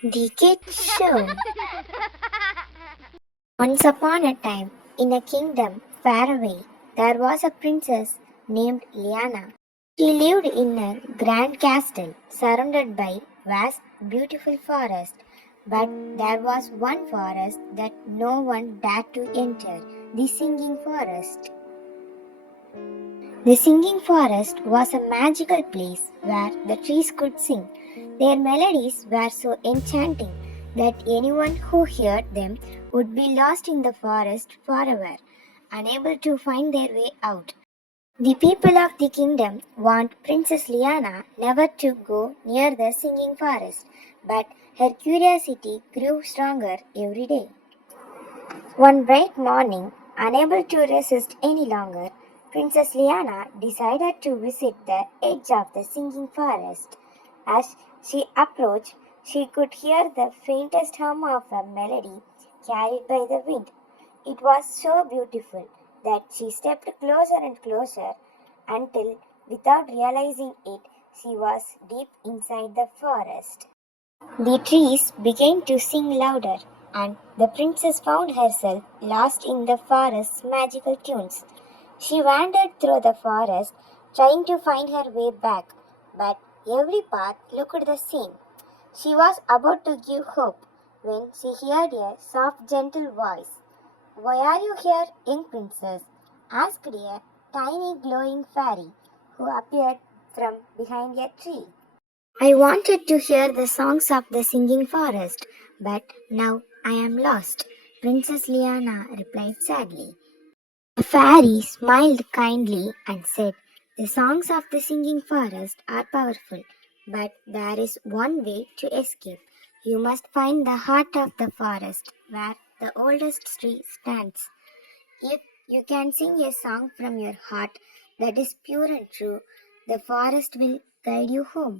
The Kids Show. Once upon a time, in a kingdom far away, there was a princess named Liana. She lived in a grand castle surrounded by vast, beautiful forest. But there was one forest that no one dared to enter, the singing forest. The singing forest was a magical place where the trees could sing. Their melodies were so enchanting that anyone who heard them would be lost in the forest forever, unable to find their way out. The people of the kingdom warned Princess Liana never to go near the singing forest, but her curiosity grew stronger every day. One bright morning, unable to resist any longer, Princess Liana decided to visit the edge of the singing forest. As she approached, she could hear the faintest hum of a melody carried by the wind. It was so beautiful that she stepped closer and closer until, without realizing it, she was deep inside the forest. The trees began to sing louder, and the princess found herself lost in the forest's magical tunes. She wandered through the forest, trying to find her way back, but every path looked the same. She was about to give hope when she heard a soft, gentle voice. "Why are you here, young princess?" asked a tiny, glowing fairy who appeared from behind a tree. "I wanted to hear the songs of the singing forest, but now I am lost," Princess Liana replied sadly. The fairy smiled kindly and said, "The songs of the singing forest are powerful, but there is one way to escape. You must find the heart of the forest, where the oldest tree stands. If you can sing a song from your heart that is pure and true, the forest will guide you home."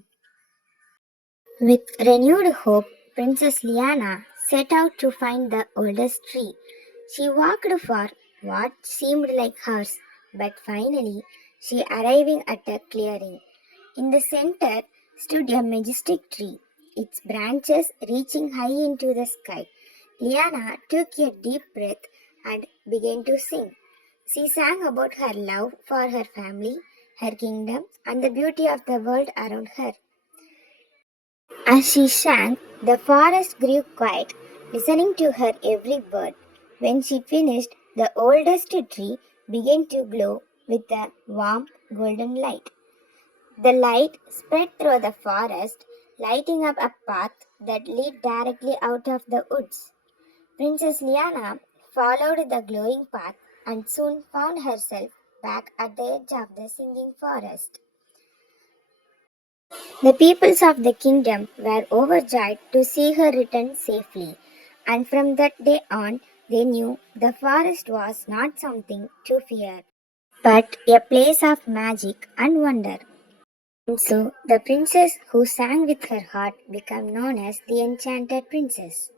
With renewed hope, Princess Liana set out to find the oldest tree. She walked for what seemed like hours, but finally she arrived at a clearing. In the center stood a majestic tree, its branches reaching high into the sky. Liana took a deep breath and began to sing. She sang about her love for her family, her kingdom, and the beauty of the world around her. As she sang, the forest grew quiet, listening to her every word. When she finished, the oldest tree began to glow with a warm golden light. The light spread through the forest, lighting up a path that led directly out of the woods. Princess Liana followed the glowing path and soon found herself back at the edge of the singing forest. The peoples of the kingdom were overjoyed to see her return safely, and from that day on they knew the forest was not something to fear, but a place of magic and wonder. And so the princess who sang with her heart became known as the Enchanted Princess.